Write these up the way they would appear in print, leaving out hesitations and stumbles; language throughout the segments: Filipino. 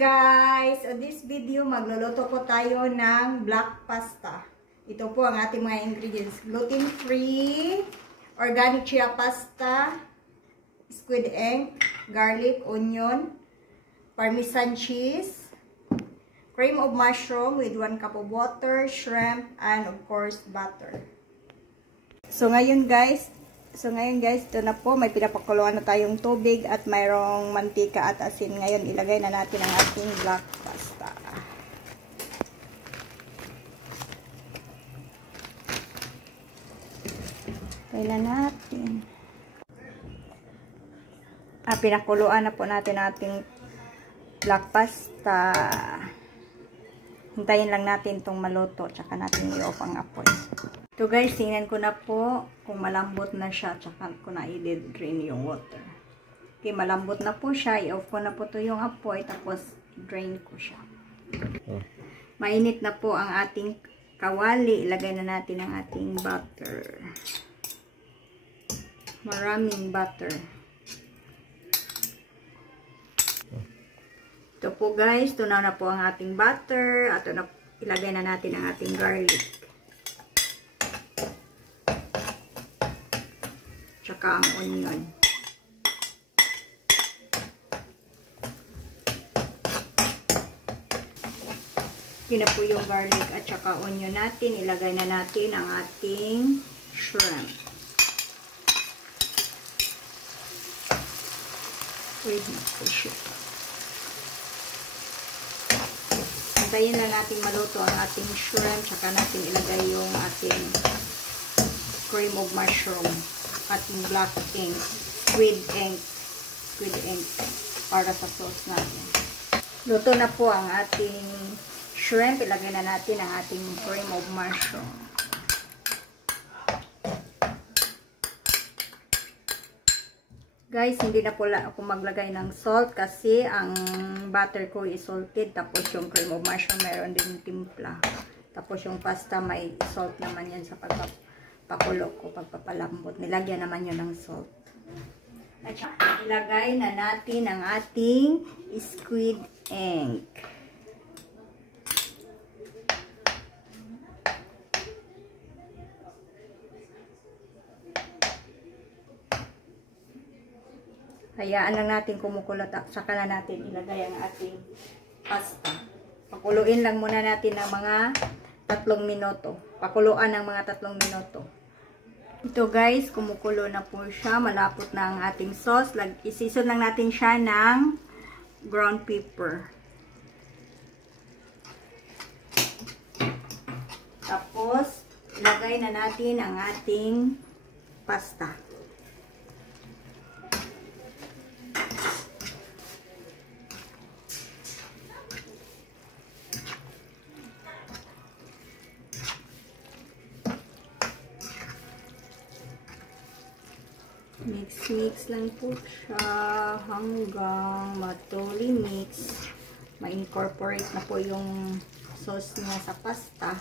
guys! On this video, magluluto po tayo ng black pasta. Ito po ang ating mga ingredients. Gluten-free, organic chia pasta, squid ink, garlic, onion, parmesan cheese, cream of mushroom with 1 cup of water, shrimp, and of course, butter. So ngayon guys, ito na po, may pinapakuluan na tayong tubig at mayroong mantika at asin. Ngayon, ilagay na natin ang ating black pasta. Ilagay na natin. Pinakuluan na po natin ating black pasta. Hintayin lang natin itong maluto, tsaka natin i-off ang apoy. So guys, tingnan ko na po kung malambot na siya, tsaka ko na i-drain yung water. Okay, malambot na po siya. I-off ko na po to yung apoy, tapos drain ko siya. Mainit na po ang ating kawali. Ilagay na natin ang ating butter. Maraming butter. Ito po guys, tunaw na po ang ating butter. At ilagay na natin ang ating garlic. Tsaka ang onion. Yun na po yung garlic at tsaka onion natin. Ilagay na natin ang ating shrimp. Wait na po siya. Antayin na natin maluto ang ating shrimp. Tsaka natin ilagay yung ating cream of mushroom. Ating black ink, squid ink para sa sauce natin. Luto na po ang ating shrimp. Ilagay na natin ang ating cream of mushroom. Guys, hindi na po ako maglagay ng salt kasi ang butter ko is salted. Tapos yung cream of mushroom meron din timpla. Tapos yung pasta may salt naman yan sa pakulo ko, pagpapalambot. Nilagyan naman yun ng salt. At ilagay na natin ang ating squid ink. Hayaan lang natin kumukulat. Saka na natin ilagay ang ating pasta. Pakuluin lang muna natin ng mga 3 minuto. Pakuluan ng mga 3 minuto. Ito guys, kumukulo na po siya. Malapot na ang ating sauce. Isison lang natin siya ng ground pepper. Tapos, ilagay na natin ang ating pasta. Mix lang po siya hanggang matuli mix. Ma-incorporate na po yung sauce niya sa pasta.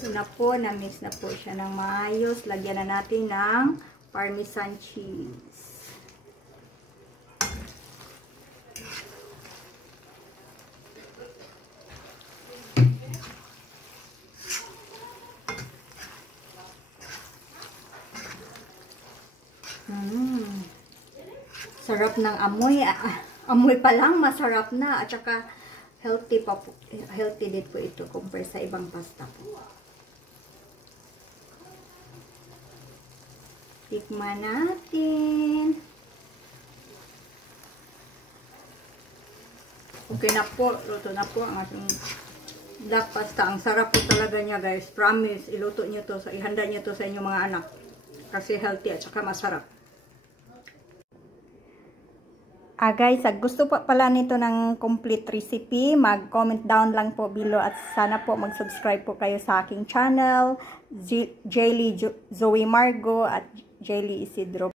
Ito na po, na-mix na po siya ng maayos. Lagyan na natin ng parmesan cheese. Sarap ng amoy. Amoy pa lang, masarap na. At saka, healthy pa po. Healthy din po ito compare sa ibang pasta po. Tikman natin. Okay na po. Luto na po ang ating black pasta. Ang sarap po talaga niya guys. Promise, iluto niyo to. Ihanda niyo to sa inyong mga anak. Kasi healthy at saka masarap. Guys, gusto po pala nito ng complete recipe, mag-comment down lang po below at sana po mag-subscribe po kayo sa aking channel, Jaylee Zoe Margo at Jaylee Isidro.